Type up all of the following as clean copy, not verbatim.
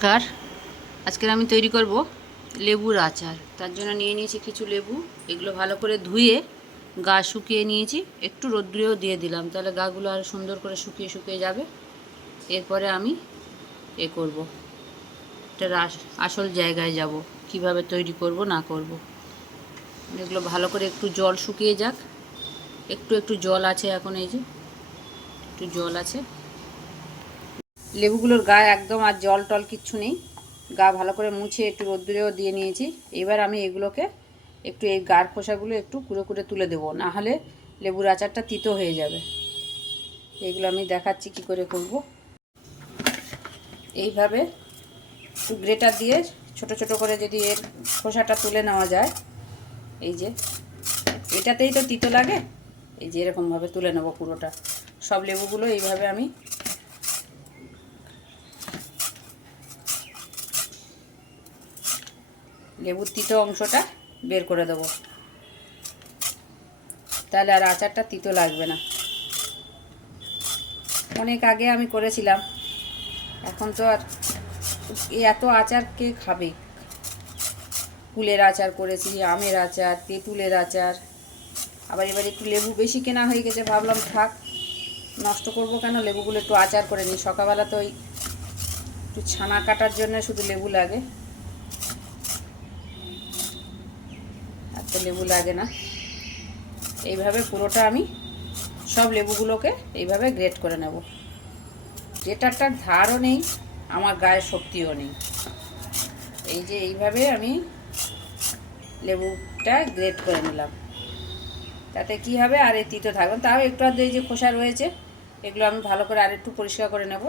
নমস্কার। আজকের আমি তৈরি করব লেবুর আচার। তার জন্য নিয়ে নিয়েছি কিছু লেবু। এগুলো ভালো করে ধুয়ে গা শুকিয়ে নিয়েছি, একটু রোদ্দুরেও দিয়ে দিলাম, তাহলে গাগুলো আরও সুন্দর করে শুকিয়ে শুকিয়ে যাবে। এরপরে আমি করব, এটার আসল জায়গায় যাব, কিভাবে তৈরি করব না করব। এগুলো ভালো করে একটু জল শুকিয়ে যাক। একটু একটু জল আছে এখন, এই যে একটু জল আছে। লেবুগুলোর গায়ে একদম আর জল টল কিচ্ছু নেই। গা ভালো করে মুছে একটু রোদ্দুরেও দিয়ে নিয়েছি। এবার আমি এগুলোকে একটু এই গার খোসাগুলো একটু কুড়ে কুড়ে তুলে দেবো, না হলে লেবুর আচারটা তিতো হয়ে যাবে। এগুলো আমি দেখাচ্ছি কি করে করব। এইভাবে গ্রেটার দিয়ে ছোট ছোট করে যদি এর খোসাটা তুলে নেওয়া যায়, এই যে এটাতেই তো তিতো লাগে, এই যে এরকমভাবে তুলে নেব পুরোটা। সব লেবুগুলো এইভাবে আমি লেবুর তিতো অংশটা বের করে দেবো, তাহলে আর আচারটা তিতো লাগবে না। অনেক আগে আমি করেছিলাম, এখন তো আর এত আচার কে খাবে। কুলের আচার করেছি, আমের আচার, তেঁতুলের আচার, আবার এবার একটু লেবু বেশি কেনা হয়ে গেছে, ভাবলাম থাক, নষ্ট করব কেন, লেবুগুলো একটু আচার করে নিই। সকালবেলা তো ওই একটু ছানা কাটার জন্য শুধু লেবু লাগে, আর তো লেবু লাগে না। এইভাবে পুরোটা আমি সব লেবুগুলোকে এইভাবে গ্রেট করে নেব। গ্রেটারটার ধারও নেই, আমার গায়ে শক্তিও নেই। এই যে এইভাবে আমি লেবুটা গ্রেট করে নিলাম। তাতে কি হবে, আর এই তিতো থাকবে। তাও একটু আধ এই যে খোসা রয়েছে, এগুলো আমি ভালো করে আর একটু পরিষ্কার করে নেব,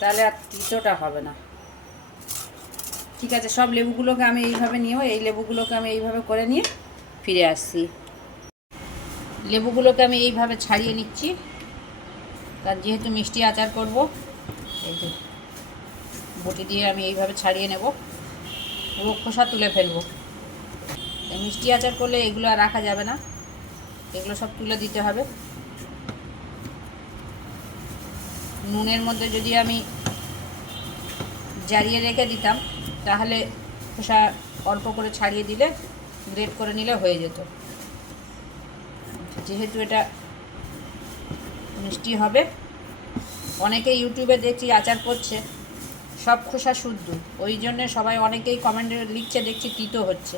তাহলে আর তিতোটা হবে না। ঠিক আছে, সব লেবুগুলোকে আমি এইভাবে নিয়েও, এই লেবুগুলোকে আমি এইভাবে করে নিয়ে ফিরে আসছি। লেবুগুলোকে আমি এইভাবে ছাড়িয়ে নিচ্ছি, কারণ যেহেতু মিষ্টি আচার করব, এই যে বটি দিয়ে আমি এইভাবে ছাড়িয়ে নেব, পুরো খোসা তুলে ফেলবো। মিষ্টি আচার করলে এগুলো আর রাখা যাবে না, এগুলো সব তুলে দিতে হবে। নুনের মধ্যে যদি আমি জারিয়ে রেখে দিতাম, তাহলে খোসা অল্প করে ছাড়িয়ে দিলে, গ্রেট করে নিলে হয়ে যেত। যেহেতু এটা মিষ্টি হবে, অনেকে ইউটিউবে দেখছি আচার করছে সব খোসা শুদ্ধ, ওই জন্যে সবাই অনেকেই কমেন্টে লিখছে দেখছি তিতো হচ্ছে।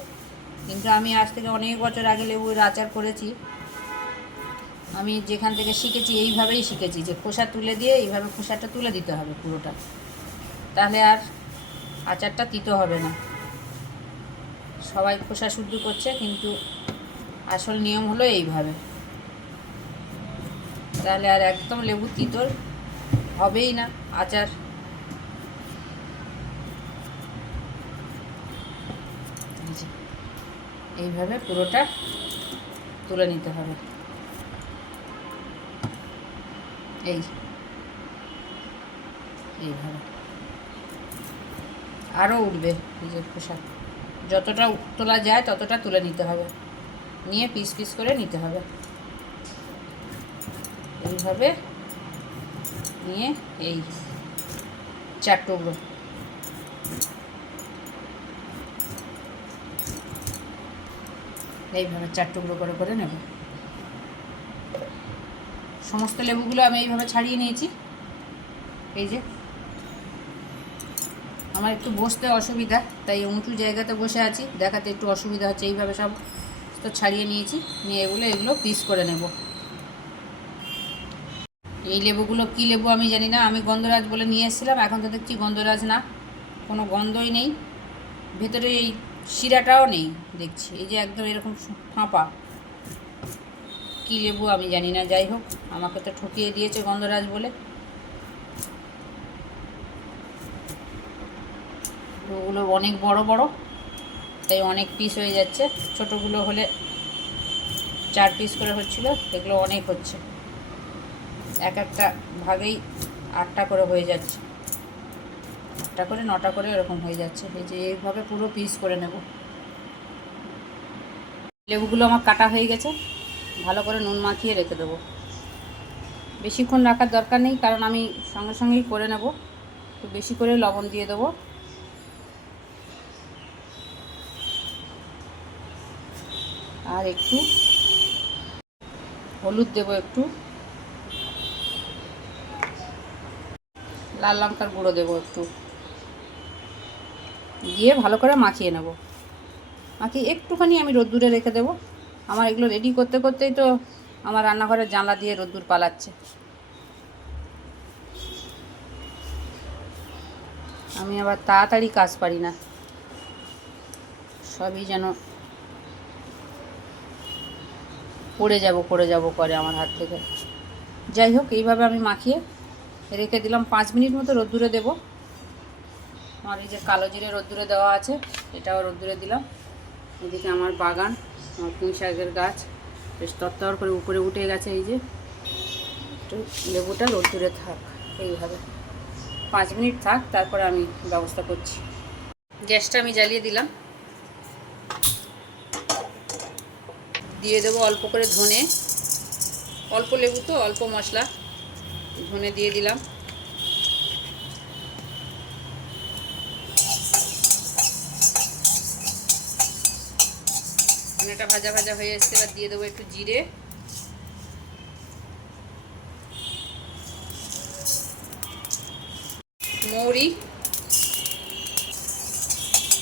কিন্তু আমি আজ থেকে অনেক বছর আগে লেবুর আচার করেছি। আমি যেখান থেকে শিখেছি এইভাবেই শিখেছি, যে খোসা তুলে দিয়ে এইভাবে খোসাটা তুলে দিতে হবে পুরোটা, তাহলে আর আচারটা তিতো হবে না। সবাই খোসা শুদ্ধ করছে, কিন্তু আসল নিয়ম হলো এইভাবে, তাহলে আর একদম লেবু তিতো হবেই না আচার। এইভাবে পুরোটা তুলে নিতে হবে। এইভাবে আরও উঠবে, এই যে খোসা যতটা তোলা যায় ততটা তুলে নিতে হবে, নিয়ে পিস পিস করে নিতে হবে। এইভাবে নিয়ে এই 4 টুকরো, এইভাবে 4 টুকরো করে করে নেব। সমস্ত লেবুগুলো আমি এইভাবে ছাড়িয়ে নিয়েছি। এই যে আমার একটু বসতে অসুবিধা, তাই উঁচু জায়গাতে বসে আছি, দেখাতে একটু অসুবিধা হচ্ছে। এইভাবে সব তো ছাড়িয়ে নিয়েছি, নিয়ে এগুলো পিস করে নেব। এই লেবুগুলো কী লেবু আমি জানি না, আমি গন্ধরাজ বলে নিয়ে এসেছিলাম, এখন তো দেখছি গন্ধরাজ না, কোনো গন্ধই নেই, ভেতরে এই শিরাটাও নেই দেখছি। এই যে একদম এরকম ফাঁপা, কী লেবু আমি জানি না, যাই হোক আমাকে তো ঠকিয়ে দিয়েছে গন্ধরাজ বলে। ওগুলো অনেক বড় বড়, তাই অনেক পিস হয়ে যাচ্ছে। ছোটোগুলো হলে 4 পিস করে হচ্ছিলো, এগুলো অনেক হচ্ছে, এক একটা ভাগেই 8টা করে হয়ে যাচ্ছে, 8টা করে 9টা করে এরকম হয়ে যাচ্ছে। এই যে এইভাবে পুরো পিস করে নেব। লেবুগুলো আমার কাটা হয়ে গেছে, ভালো করে নুন মাখিয়ে রেখে দেবো। বেশিক্ষণ রাখার দরকার নেই, কারণ আমি সঙ্গে সঙ্গেই করে নেব। একটু বেশি করে লবণ দিয়ে দেবো। আর একটু হলুদ দেবো, একটু লাল লঙ্কার গুঁড়ো দেবো একটু, দিয়ে ভালো করে মাখিয়ে নেব। মাখিয়ে একটুখানি আমি রোদ্দুরে রেখে দেবো। আমার এগুলো রেডি করতে করতেই তো আমার রান্নাঘরের জানলা দিয়ে রোদ্দুর পালাচ্ছে। আমি আবার তাড়াতাড়ি কাজ পারি না, সবই যেন পড়ে যাব করে আমার হাত থেকে। যাই হোক, এইভাবে আমি মাখিয়ে রেখে দিলাম। 5 মিনিট মতো রোদ্দুরে দেবো। আমার এই যে কালো জিরে রোদ্দুরে দেওয়া আছে, এটাও রোদ্দুরে দিলাম। এদিকে আমার বাগান, আমার পুঁই শাকের গাছ বেশ তরতর করে উপরে উঠে গেছে। এই যে একটু লেবুটা রোদ্দুরে থাক, এইভাবে 5 মিনিট থাক, তারপরে আমি ব্যবস্থা করছি। গ্যাসটা আমি জ্বালিয়ে দিলাম। দিয়ে দেবো অল্প করে ধনে, অল্প লেবু তো অল্প মশলা, ধনে দিয়ে দিলাম। ধনেটা ভাজা ভাজা হয়ে এসছে, এবার দিয়ে দেবো একটু জিরে, মৌরি,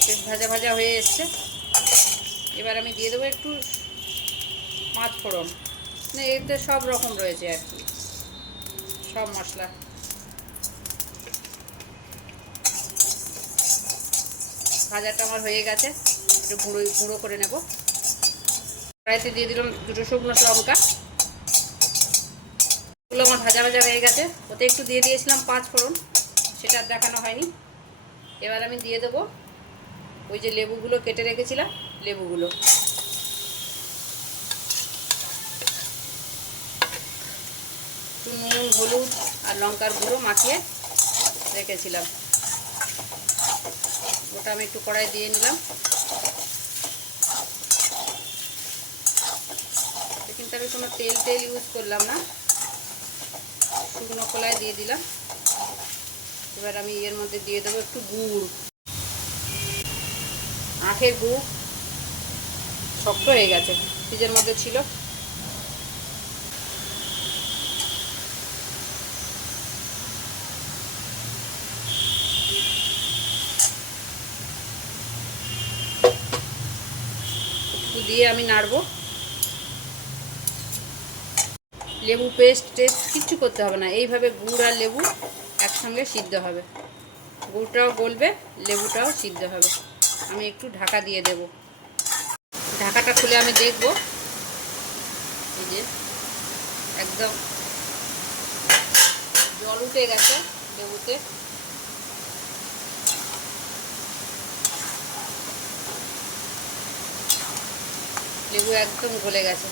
বেশ ভাজা ভাজা হয়ে এসছে। এবার আমি দিয়ে দেবো একটু পাঁচ ফোড়ন, মানে এতে সব রকম রয়েছে আর কি, সব মশলা। ভাজাটা আমার হয়ে গেছে, একটু গুঁড়ো করে নেব। কড়াইতে দিয়ে দিলাম 2 শুকনো লঙ্কা, এগুলো আমার ভাজা ভাজা হয়ে গেছে। ওতে একটু দিয়ে দিয়েছিলাম 5 ফোড়ন, সেটা আর দেখানো হয়নি। এবার আমি দিয়ে দেবো ওই যে লেবুগুলো কেটে রেখেছিলাম, লেবুগুলো। একটু নুন, হলুদ আর লঙ্কার গুঁড়ো মাখিয়ে রেখেছিলাম, ওটা আমি একটু কড়াই দিয়ে নিলাম। কিন্তু আমি কোনো তেল ইউজ করলাম না, শুকনো কড়াই দিয়ে দিলাম। এবার আমি এর মধ্যে দিয়ে দেবো একটু গুড়, আখের গুড়, শক্ত হয়ে গেছে, ফ্রিজের মধ্যে ছিল। দিয়ে আমি নাড়বো। লেবু টেস্ট কিচ্ছু করতে হবে না, এইভাবে গুড় আর লেবু একসঙ্গে সিদ্ধ হবে। গুড়টাও গলবে, লেবুটাও সিদ্ধ হবে। আমি একটু ঢাকা দিয়ে দেব। ঢাকাটা খুলে আমি দেখব, এই যে একদম জল উঠে গেছে লেবুতে। লেবু একদম গলে গেছে।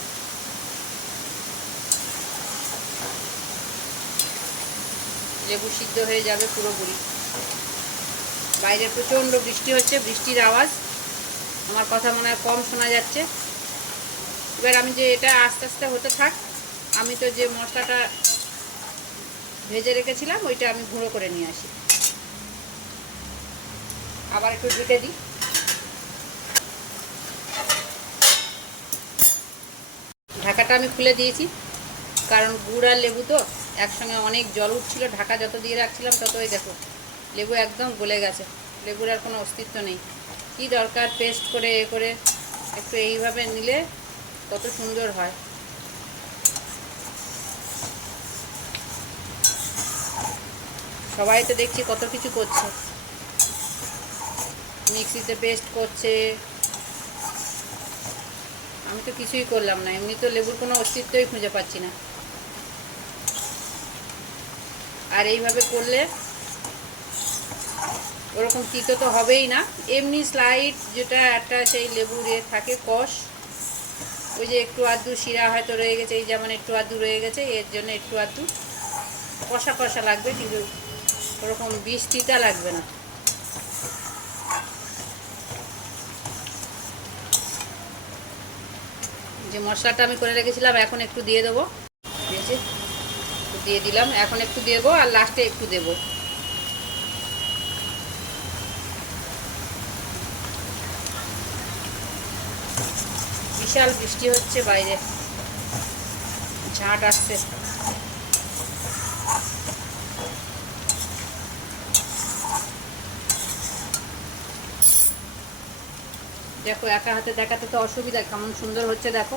লেবু সিদ্ধ হয়ে যাবে পুরোপুরি। বাইরে প্রচণ্ড বৃষ্টি হচ্ছে, বৃষ্টির আওয়াজ, আমার কথা মনে হয় কম শোনা যাচ্ছে। এবার আমি যে এটা আস্তে আস্তে হতে থাক, আমি তো যে মশলাটা ভেজে রেখেছিলাম ওইটা আমি গুঁড়ো করে নিয়ে আসি। আবার একটু ঢেকে দিই। ঢাকাটা আমি খুলে দিয়েছি, কারণ গুড় আর লেবু তো একসঙ্গে অনেক জল উঠছিল। ঢাকা যত দিয়ে রাখছিলাম ততই দেখো লেবু একদম গলে গেছে, লেবুর আর কোনো অস্তিত্ব নেই। কি দরকার পেস্ট করে করে, একটু এইভাবে নিলে কত সুন্দর হয়। সবাই তো দেখছি কত কিছু করছে, মিক্সিতে পেস্ট করছে, আমি তো কিছুই করলাম না। এমনি তো লেবুর কোনো অস্তিত্বই খুঁজে পাচ্ছি না। আর এইভাবে করলে ওরকম তিতো তো হবেই না, এমনি স্লাইড যেটা একটা সেই লেবুর থাকে কষ, ওই যে একটু আধটু শিরা হয়তো রয়ে গেছে, এই যেমন একটু আধটু রয়ে গেছে, এর জন্য একটু আধটু কষা কষা লাগবে, কিন্তু ওরকম বিষ তিতা লাগবে না। যে মশলাটা আমি করে রেখেছিলাম এখন একটু দিয়ে দেবো, দিয়ে দিলাম। এখন একটু দেবো আর লাস্টে একটু দেবো। বিশাল বৃষ্টি হচ্ছে বাইরে, ঝাঁট আসছে। দেখো একা হাতে দেখাতে তো অসুবিধা, কেমন সুন্দর হচ্ছে দেখো।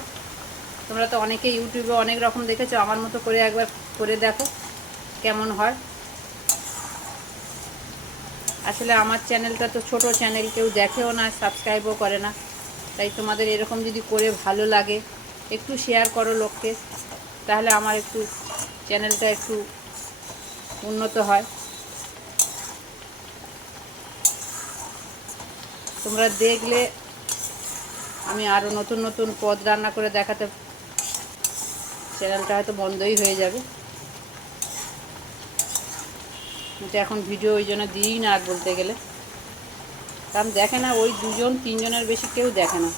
তোমরা তো অনেকে ইউটিউবে অনেক রকম দেখেছো, আমার মতো করে একবার করে দেখো কেমন হয়। আসলে আমার চ্যানেলটা তো ছোট চ্যানেল, কেউ দেখেও না, সাবস্ক্রাইবও করে না। তাই তোমাদের এরকম যদি করে ভালো লাগে, একটু শেয়ার করো লোককে, তাহলে আমার একটু চ্যানেলটা একটু উন্নত হয়। তোমরা দেখলে আমি আরও নতুন নতুন পদ রান্না করে দেখাতে, চ্যানেলটা হয়তো বন্ধই হয়ে যাবে। কিন্তু এখন ভিডিও ওই জন্য দিই না আর বলতে গেলে, কারণ দেখে না, ওই 2-3 জনের বেশি কেউ দেখে না।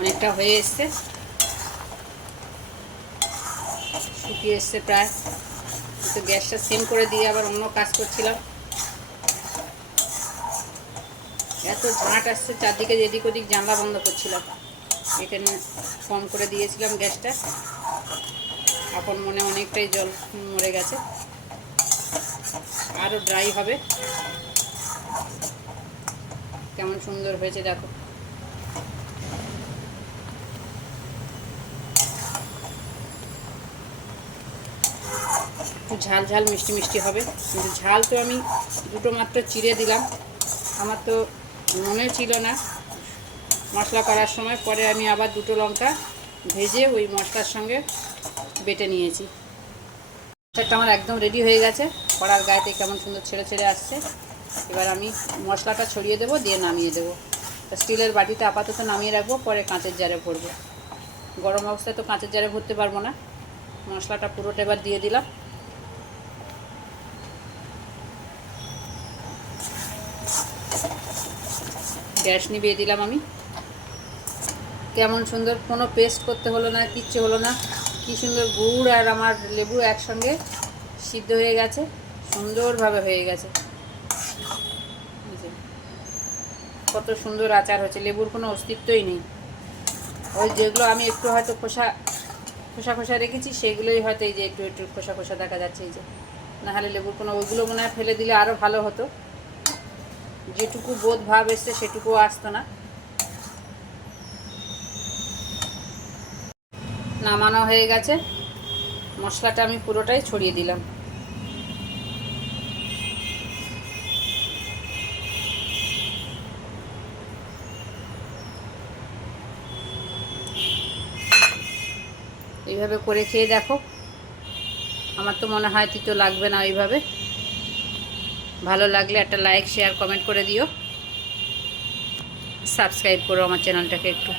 অনেকটা হয়ে এসছে, শুকিয়ে এসছে প্রায়। তো গ্যাসটা সিম করে দিয়ে আবার অন্য কাজ করছিলাম। এত ঝাঁট আসছে চারদিকে, এদিক ওদিক জানলা বন্ধ করছিলাম। এখানে কম করে দিয়েছিলাম গ্যাসটা, এখন মনে অনেকটাই জল মরে গেছে, আরও ড্রাই হবে। কেমন সুন্দর হয়েছে দেখো। একটু ঝাল ঝাল মিষ্টি মিষ্টি হবে, কিন্তু ঝাল তো আমি দুটো মাত্র চিড়ে দিলাম, আমার তো মনে ছিল না মশলা করার সময়। পরে আমি আবার 2টো লঙ্কা ভেজে ওই মশলার সঙ্গে বেটে নিয়েছি। সেটা আমার একদম রেডি হয়ে গেছে, কড়ার গায়েতে কেমন সুন্দর ছেড়ে ছেড়ে আসছে। এবার আমি মশলাটা ছড়িয়ে দেবো, দিয়ে নামিয়ে দেবো। স্টিলের বাটিতে আপাতত নামিয়ে রাখবো, পরে কাঁচের জারে ভরবো। গরম অবস্থায় তো কাঁচের জারে ভরতে পারবো না। মশলাটা পুরোটা এবার দিয়ে দিলাম। গ্যাস নিভিয়ে দিলাম আমি। কেমন সুন্দর, কোনো পেস্ট করতে হলো না, কিচ্ছু হলো না। কি সুন্দর গুড় আর আমার লেবু একসঙ্গে সিদ্ধ হয়ে গেছে, সুন্দরভাবে হয়ে গেছে। কত সুন্দর আচার হচ্ছে, লেবুর কোনো অস্তিত্বই নেই। ওই যেগুলো আমি একটু হয়তো খোসা খোসা খোসা রেখেছি, সেগুলোই হয়তো এই যে একটু একটু খোসা খোসা দেখা যাচ্ছে। এই যে নাহলে লেবুর কোনো, ওইগুলো মনে হয় ফেলে দিলে আরও ভালো হতো। যেটুকু বোধ ভাব এসছে সেটুকুও আসতো না। নামানো হয়ে গেছে, মশলাটা আমি পুরোটাই ছড়িয়ে দিলাম। এইভাবে করে খেয়ে দেখো, আমার তো মনে হয় তিতো লাগবে না এইভাবে। ভালো লাগলে একটা লাইক শেয়ার কমেন্ট করে দিও, সাবস্ক্রাইব করো আমার চ্যানেলটাকে একটু।